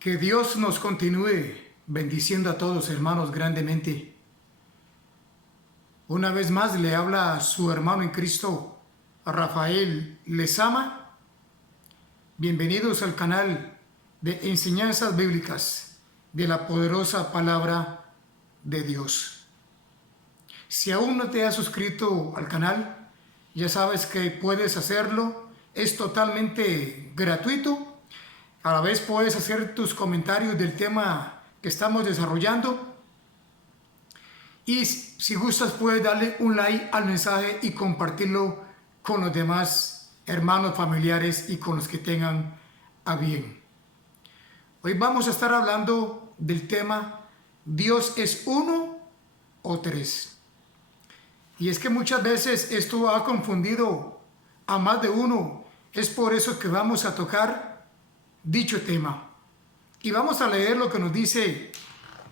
Que Dios nos continúe bendiciendo a todos, hermanos, grandemente. Una vez más le habla a su hermano en Cristo, a Rafael Lezama. Bienvenidos al canal de enseñanzas bíblicas de la poderosa palabra de Dios. Si aún no te has suscrito al canal, ya sabes que puedes hacerlo. Es totalmente gratuito. A la vez puedes hacer tus comentarios del tema que estamos desarrollando. Y si gustas puedes darle un like al mensaje y compartirlo con los demás hermanos, familiares y con los que tengan a bien. Hoy vamos a estar hablando del tema ¿Dios es uno o tres? Y es que muchas veces esto ha confundido a más de uno. Es por eso que vamos a tocar dicho tema. Y vamos a leer lo que nos dice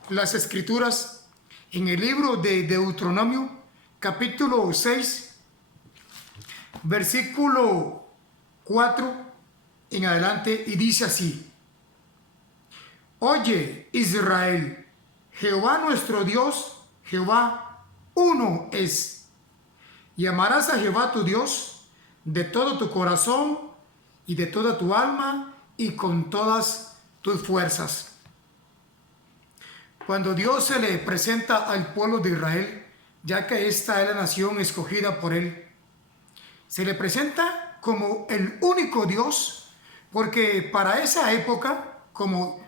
las Escrituras en el libro de Deuteronomio, capítulo 6, versículo 4 en adelante, y dice así: Oye, Israel, Jehová nuestro Dios, Jehová uno es. Y amarás a Jehová tu Dios de todo tu corazón y de toda tu alma y con todas tus fuerzas. Cuando Dios se le presenta al pueblo de Israel, ya que esta es la nación escogida por él, se le presenta como el único Dios, porque para esa época, como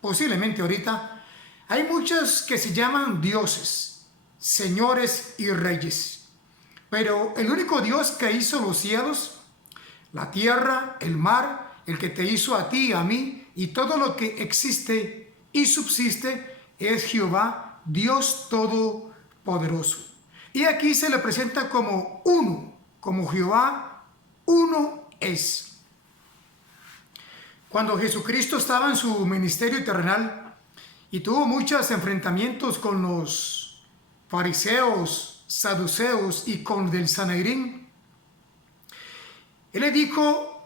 posiblemente ahorita, hay muchos que se llaman dioses, señores y reyes. Pero el único Dios que hizo los cielos, la tierra, el mar, el que te hizo a ti y a mí y todo lo que existe y subsiste, es Jehová, Dios Todopoderoso. Y aquí se le presenta como uno, como Jehová, uno es. Cuando Jesucristo estaba en su ministerio terrenal y tuvo muchos enfrentamientos con los fariseos, saduceos y con el Sanedrín, él le dijo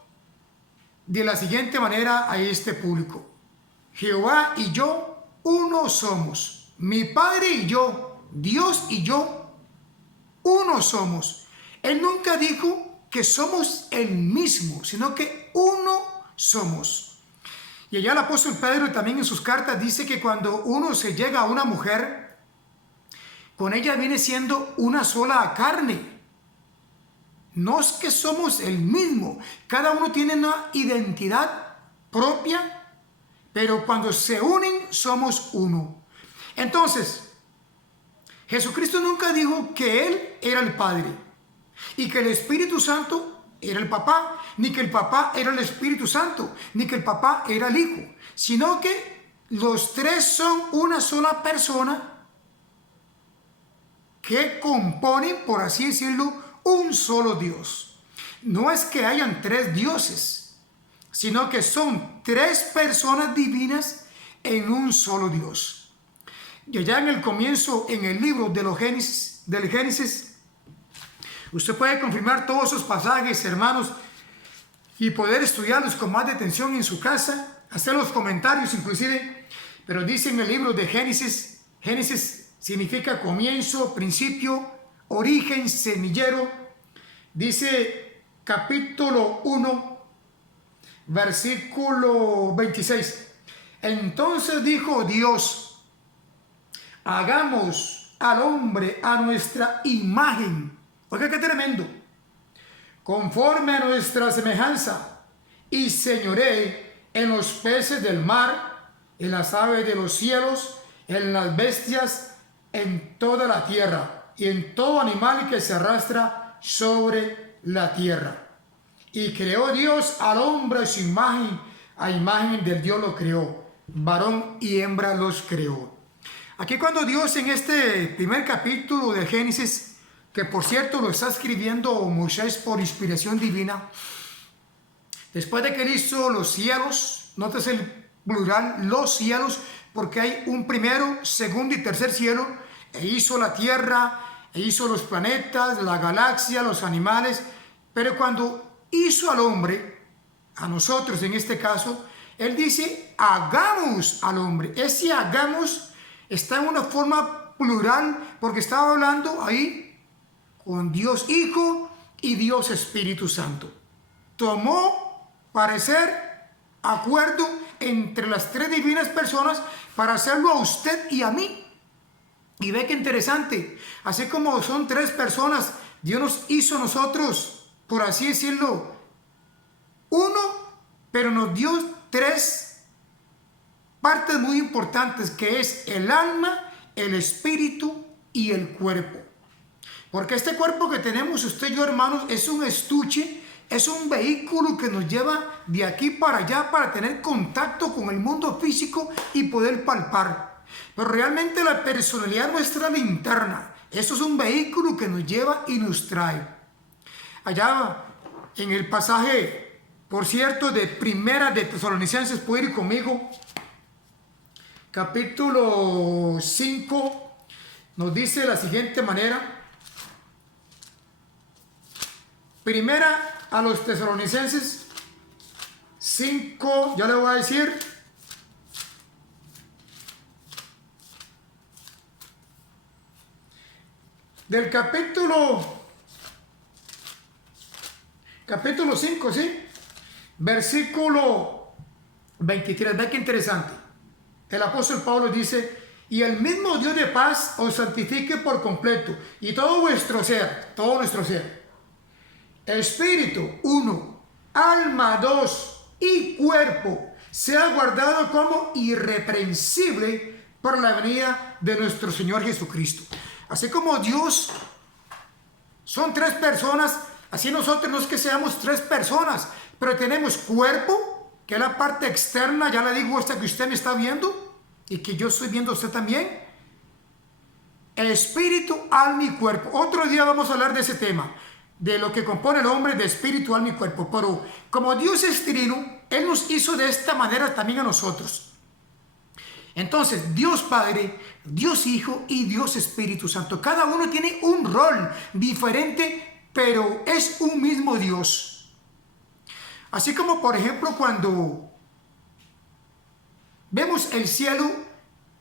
de la siguiente manera a este público: Jehová y yo uno somos, mi Padre y yo, Dios y yo uno somos. Él nunca dijo que somos el mismo, sino que uno somos. Y allá el apóstol Pedro también en sus cartas dice que cuando uno se llega a una mujer, con ella viene siendo una sola carne. No es que somos el mismo, cada uno tiene una identidad propia, pero cuando se unen somos uno. Entonces, Jesucristo nunca dijo que Él era el Padre y que el Espíritu Santo era el Papá, ni que el Papá era el Espíritu Santo, ni que el Papá era el Hijo, sino que los tres son una sola persona que componen, por así decirlo, un solo Dios. No es que hayan tres dioses, sino que son tres personas divinas en un solo Dios. Y allá en el comienzo, en el libro de los del Génesis, usted puede confirmar todos esos pasajes, hermanos, y poder estudiarlos con más detención en su casa, hacer los comentarios inclusive. Pero dice en el libro de Génesis, Génesis significa comienzo, principio, origen, semillero. Dice capítulo 1, versículo 26. Entonces dijo Dios: hagamos al hombre a nuestra imagen. Oiga, qué tremendo. Conforme a nuestra semejanza, y señoree en los peces del mar, en las aves de los cielos, en las bestias, en toda la tierra, y en todo animal que se arrastra sobre la tierra. Y creó Dios al hombre a su imagen, a imagen del Dios lo creó, varón y hembra los creó. Aquí cuando Dios en este primer capítulo de Génesis, que por cierto lo está escribiendo Moisés por inspiración divina, después de que él hizo los cielos, notas el plural, los cielos, porque hay un primero, segundo y tercer cielo, e hizo la tierra, e hizo los planetas, la galaxia, los animales, pero cuando hizo al hombre, a nosotros en este caso, Él dice, hagamos al hombre. Ese hagamos está en una forma plural porque estaba hablando ahí con Dios Hijo y Dios Espíritu Santo. Tomó parecer, acuerdo entre las tres divinas personas para hacerlo a usted y a mí. Y ve que interesante, así como son tres personas, Dios nos hizo a nosotros, por así decirlo, uno, pero nos dio tres partes muy importantes, que es el alma, el espíritu y el cuerpo. Porque este cuerpo que tenemos usted y yo, hermanos, es un estuche, es un vehículo que nos lleva de aquí para allá para tener contacto con el mundo físico y poder palpar. Pero realmente la personalidad nuestra, la interna, eso es un vehículo que nos lleva y nos trae. Allá en el pasaje, por cierto, de Primera de Tesalonicenses, puede ir conmigo, capítulo 5, nos dice de la siguiente manera. Primera a los Tesalonicenses 5, ya le voy a decir. Del capítulo 5, ¿sí? Versículo 23, ve que interesante. El apóstol Pablo dice, y el mismo Dios de paz os santifique por completo, y todo vuestro ser, todo nuestro ser, espíritu, 1, alma, 2, y cuerpo, sea guardado como irreprensible por la venida de nuestro Señor Jesucristo. Así como Dios son tres personas, así nosotros no es que seamos tres personas, pero tenemos cuerpo, que es la parte externa, ya le digo esta que usted me está viendo y que yo estoy viendo usted también. Espíritu, alma y cuerpo. Otro día vamos a hablar de ese tema, de lo que compone el hombre, de espíritu, alma y cuerpo. Pero como Dios es trino, Él nos hizo de esta manera también a nosotros. Entonces, Dios Padre, Dios Hijo y Dios Espíritu Santo. Cada uno tiene un rol diferente, pero es un mismo Dios. Así como, por ejemplo, cuando vemos el cielo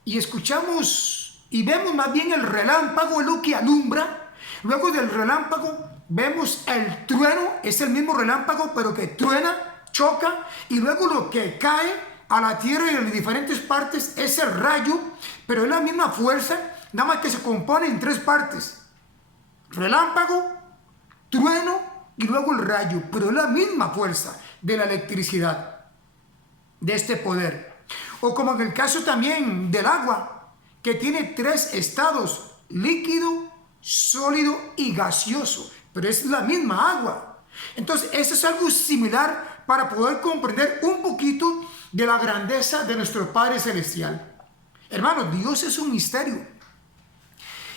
y escuchamos y vemos más bien el relámpago, es lo que alumbra. Luego del relámpago vemos el trueno, es el mismo relámpago, pero que truena, choca, y luego lo que cae a la tierra y en diferentes partes es el rayo, pero es la misma fuerza, nada más que se compone en tres partes: relámpago, trueno y luego el rayo, pero es la misma fuerza de la electricidad, de este poder. O como en el caso también del agua, que tiene tres estados: líquido, sólido y gaseoso, pero es la misma agua. Entonces eso es algo similar para poder comprender un poquito de la grandeza de nuestro Padre Celestial. Hermanos, Dios es un misterio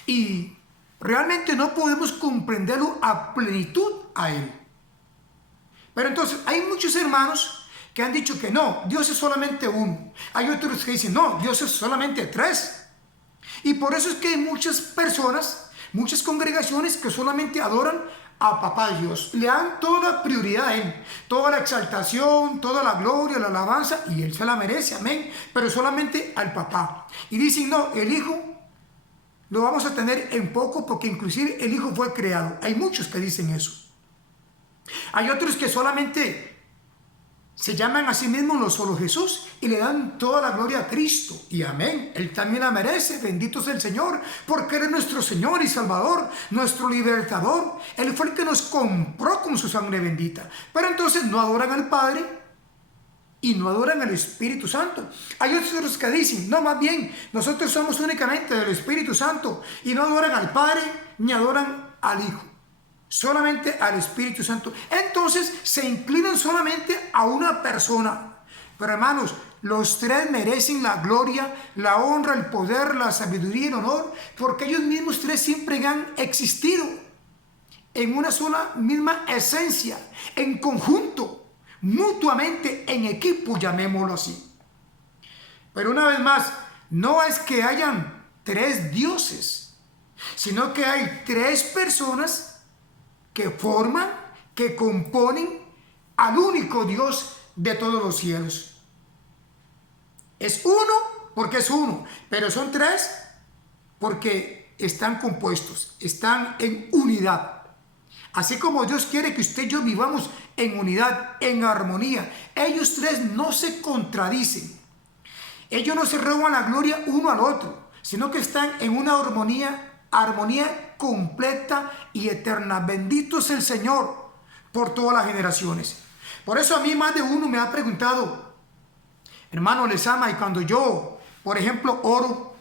y realmente no podemos comprenderlo a plenitud a Él. Pero entonces hay muchos hermanos que han dicho que no, Dios es solamente uno. Hay otros que dicen no, Dios es solamente tres. Y por eso es que hay muchas personas, muchas congregaciones que solamente adoran a Papá Dios, le dan toda la prioridad a Él, toda la exaltación, toda la gloria, la alabanza, y Él se la merece, amén, pero solamente al Papá. Y dicen, no, el Hijo lo vamos a tener en poco, porque inclusive el Hijo fue creado. Hay muchos que dicen eso. Hay otros que solamente se llaman a sí mismos los solo Jesús y le dan toda la gloria a Cristo. Y amén, Él también la merece, bendito sea el Señor, porque Él es nuestro Señor y Salvador, nuestro libertador. Él fue el que nos compró con su sangre bendita. Pero entonces no adoran al Padre y no adoran al Espíritu Santo. Hay otros que dicen, no, más bien, nosotros somos únicamente del Espíritu Santo, y no adoran al Padre ni adoran al Hijo, solamente al Espíritu Santo. Entonces se inclinan solamente a una persona. Pero hermanos, los tres merecen la gloria, la honra, el poder, la sabiduría y el honor, porque ellos mismos tres siempre han existido en una sola misma esencia, en conjunto, mutuamente, en equipo, llamémoslo así. Pero una vez más, no es que hayan tres dioses, sino que hay tres personas que forman, que componen al único Dios de todos los cielos. Es uno porque es uno, pero son tres porque están compuestos, están en unidad. Así como Dios quiere que usted y yo vivamos en unidad, en armonía. Ellos tres no se contradicen. Ellos no se roban la gloria uno al otro, sino que están en una armonía completa y eterna. Bendito es el Señor por todas las generaciones. Por eso a mí más de uno me ha preguntado, hermano Lezama, y cuando yo, por ejemplo, oro,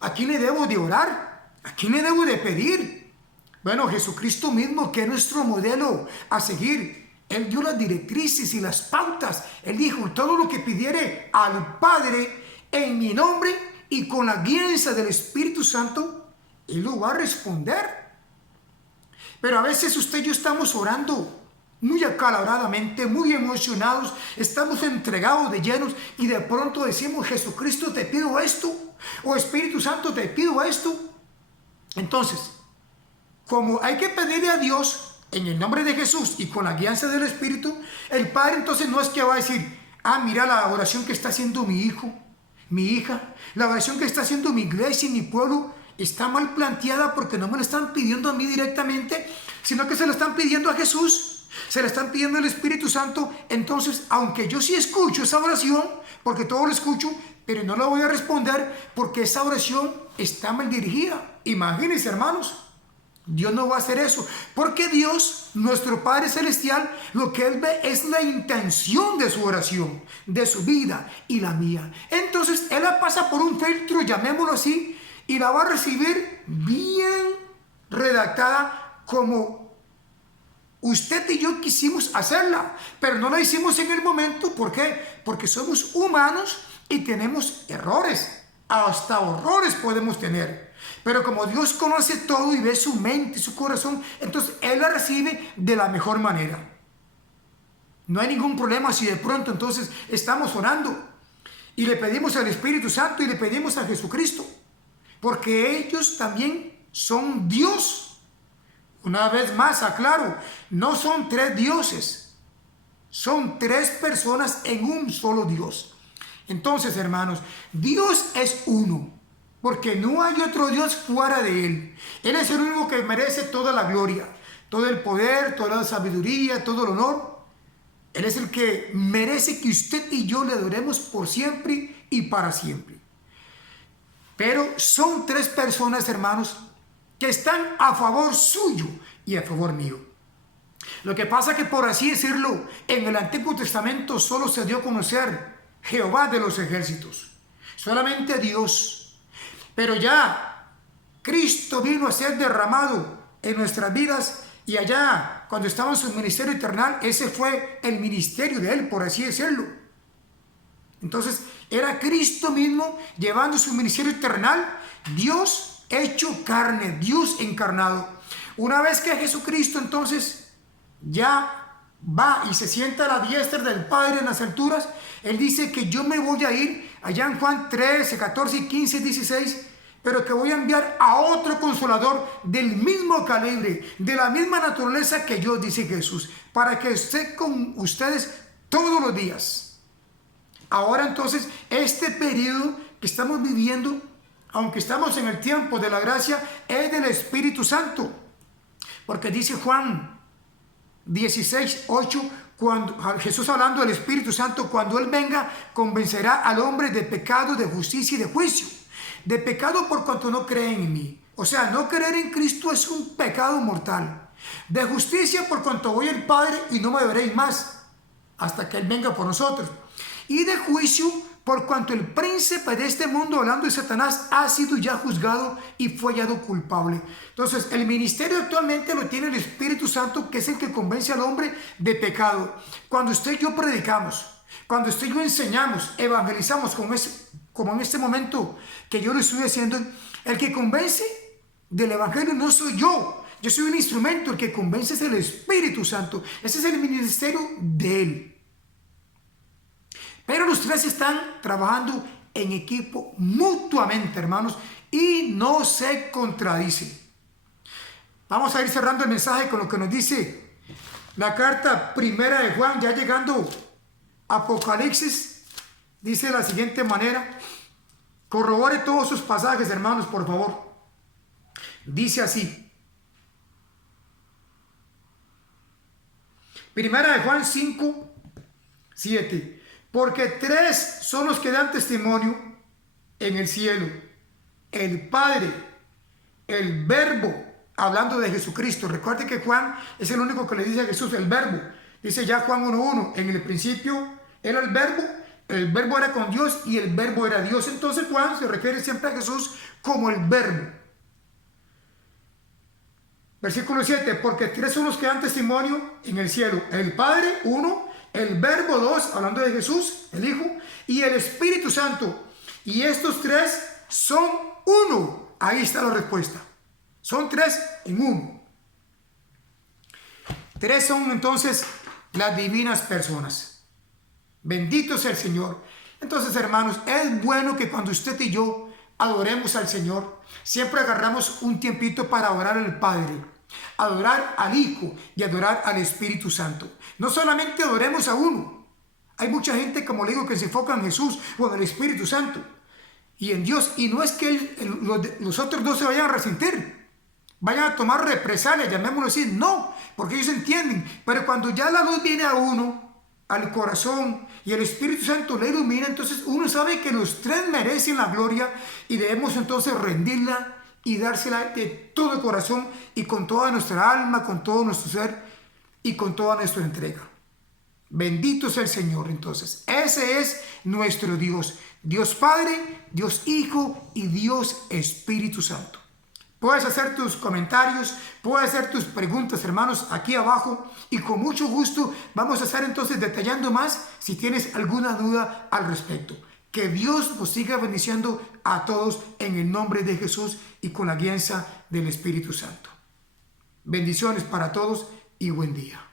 ¿a quién le debo de orar? ¿A quién le debo de pedir? Bueno, Jesucristo mismo, que es nuestro modelo a seguir, Él dio las directrices y las pautas. Él dijo, todo lo que pidiere al Padre en mi nombre y con la guianza del Espíritu Santo, Él lo va a responder. Pero a veces usted y yo estamos orando muy acaloradamente, muy emocionados, estamos entregados de llenos y de pronto decimos, Jesucristo, te pido esto, o Espíritu Santo, te pido esto. Entonces, como hay que pedirle a Dios en el nombre de Jesús y con la guianza del Espíritu, el Padre entonces no es que va a decir, mira la oración que está haciendo mi hijo, mi hija, la oración que está haciendo mi iglesia y mi pueblo está mal planteada porque no me la están pidiendo a mí directamente, sino que se la están pidiendo a Jesús, se la están pidiendo al Espíritu Santo. Entonces, aunque yo sí escucho esa oración, porque todo lo escucho, pero no la voy a responder porque esa oración está mal dirigida. Imagínense, hermanos. Dios no va a hacer eso, porque Dios, nuestro Padre Celestial, lo que Él ve es la intención de su oración, de su vida y la mía. Entonces Él la pasa por un filtro, llamémoslo así, y la va a recibir bien redactada como usted y yo quisimos hacerla, pero no la hicimos en el momento. ¿Por qué? Porque somos humanos y tenemos errores, hasta horrores podemos tener. Pero como Dios conoce todo y ve su mente y su corazón, entonces Él la recibe de la mejor manera. No hay ningún problema si de pronto entonces estamos orando y le pedimos al Espíritu Santo y le pedimos a Jesucristo, porque ellos también son Dios. Una vez más aclaro, no son tres dioses, son tres personas en un solo Dios. Entonces, hermanos, Dios es uno, porque no hay otro Dios fuera de Él. Él es el único que merece toda la gloria, todo el poder, toda la sabiduría, todo el honor. Él es el que merece que usted y yo le adoremos por siempre y para siempre. Pero son tres personas, hermanos, que están a favor suyo y a favor mío. Lo que pasa que, por así decirlo, en el Antiguo Testamento solo se dio a conocer Jehová de los ejércitos, solamente Dios. Pero ya Cristo vino a ser derramado en nuestras vidas, y allá cuando estaba en su ministerio eternal, ese fue el ministerio de Él, por así decirlo. Entonces era Cristo mismo llevando su ministerio eternal, Dios hecho carne, Dios encarnado. Una vez que Jesucristo entonces ya va y se sienta a la diestra del Padre en las alturas, Él dice que yo me voy a ir, allá en Juan 13, 14, 15, 16, pero que voy a enviar a otro consolador del mismo calibre, de la misma naturaleza que yo, dice Jesús, para que esté con ustedes todos los días. Ahora entonces, este periodo que estamos viviendo, aunque estamos en el tiempo de la gracia, es del Espíritu Santo, porque dice Juan 16, 8, cuando Jesús, hablando del Espíritu Santo, cuando Él venga, convencerá al hombre de pecado, de justicia y de juicio. De pecado por cuanto no creen en mí. O sea, no creer en Cristo es un pecado mortal. De justicia por cuanto voy al Padre y no me veréis más hasta que Él venga por nosotros. Y de juicio por cuanto el príncipe de este mundo, hablando de Satanás, ha sido ya juzgado y fue hallado culpable. Entonces, el ministerio actualmente lo tiene el Espíritu Santo, que es el que convence al hombre de pecado. Cuando usted y yo predicamos, cuando usted y yo enseñamos, evangelizamos, como en este momento que yo lo estoy haciendo, el que convence del evangelio no soy yo. Yo soy un instrumento, el que convence es el Espíritu Santo. Ese es el ministerio de Él. Pero los tres están trabajando en equipo mutuamente, hermanos, y no se contradicen. Vamos a ir cerrando el mensaje con lo que nos dice la carta primera de Juan, ya llegando a Apocalipsis Dice de la siguiente manera, corrobore todos sus pasajes, hermanos, por favor. Dice así, Primera de Juan 5, 7. Porque tres son los que dan testimonio en el cielo: el Padre, el Verbo, hablando de Jesucristo. Recuerde que Juan es el único que le dice a Jesús el Verbo. Dice ya Juan 1:1, en el principio era el Verbo era con Dios y el Verbo era Dios. Entonces Juan se refiere siempre a Jesús como el Verbo. Versículo 7, porque tres son los que dan testimonio en el cielo: el Padre, 1, el Verbo, 2, hablando de Jesús, el Hijo, y el Espíritu Santo. Y estos tres son uno. Ahí está la respuesta. Son tres en uno. Tres son entonces las divinas personas. Bendito sea el Señor. Entonces, hermanos, es bueno que cuando usted y yo adoremos al Señor, siempre agarramos un tiempito para adorar al Padre, adorar al Hijo y adorar al Espíritu Santo. No solamente adoremos a uno. Hay mucha gente, como le digo, que se enfoca en Jesús o en el Espíritu Santo y en Dios. Y no es que los otros dos se vayan a resentir, vayan a tomar represalias, llamémoslo así. No, porque ellos entienden. Pero cuando ya la luz viene a uno, al corazón, y el Espíritu Santo le ilumina, entonces uno sabe que los tres merecen la gloria y debemos entonces rendirla y dársela de todo el corazón y con toda nuestra alma, con todo nuestro ser y con toda nuestra entrega. Bendito sea el Señor. Entonces, ese es nuestro Dios. Dios Padre, Dios Hijo y Dios Espíritu Santo. Puedes hacer tus comentarios, puedes hacer tus preguntas, hermanos, aquí abajo. Y con mucho gusto vamos a estar entonces detallando más si tienes alguna duda al respecto. Que Dios nos siga bendiciendo a todos en el nombre de Jesús y con la guianza del Espíritu Santo. Bendiciones para todos y buen día.